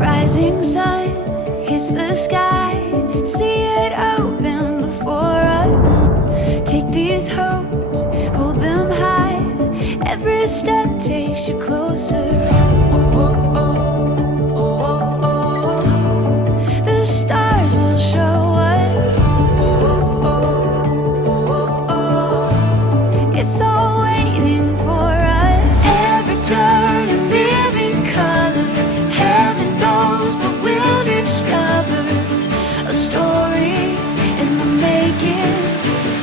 Rising sun hits the sky, see it open before us. Take these hopes, hold them high. Every step takes you closer. Oh, oh, oh, oh, oh, oh. The stars will show us. Oh, oh, oh, oh, oh. It's all waiting for us. Every turn a living color. Heaven knows what we'll discover. A story in the making.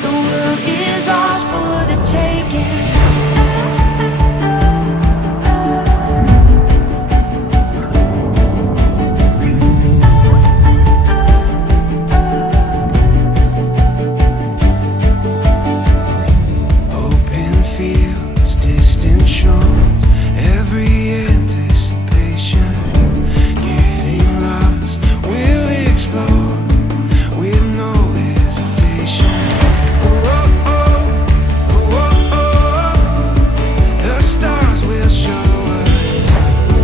The world is ours for the taking. Open fields, distant shores, every anticipation. Getting lost, we'll explore with no hesitation. Oh, oh, oh, oh, oh. The stars will show us.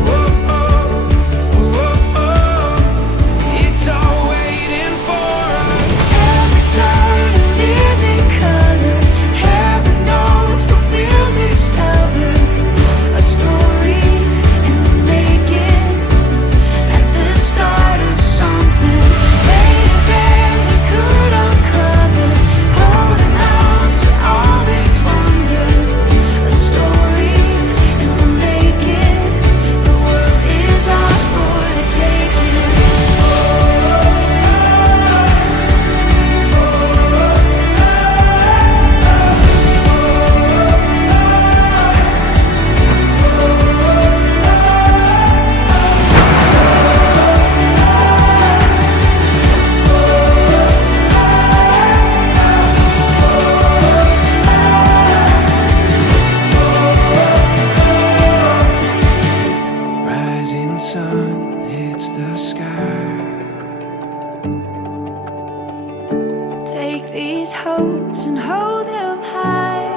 Oh, oh, oh, oh, oh. It's all waiting for us. Every turn a living color. Heaven knows what we'll discover. A story in the making, at the start of something greater than we could uncover. Holding on to all this wonder. A story in the making. The world is ours for the taking. Rising sun hits the sky. Take these hopes and hold them high.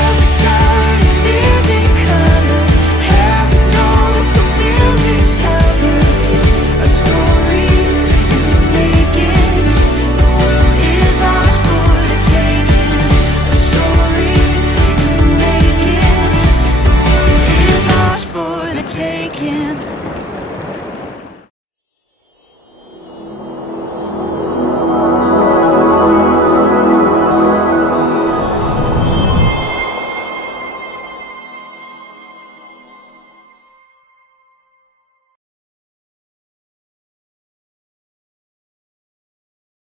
Every turn a living color. Heaven knows what we'll discover. A story in the making. The world is ours for the taking. A story in the making. The world is ours for the taking.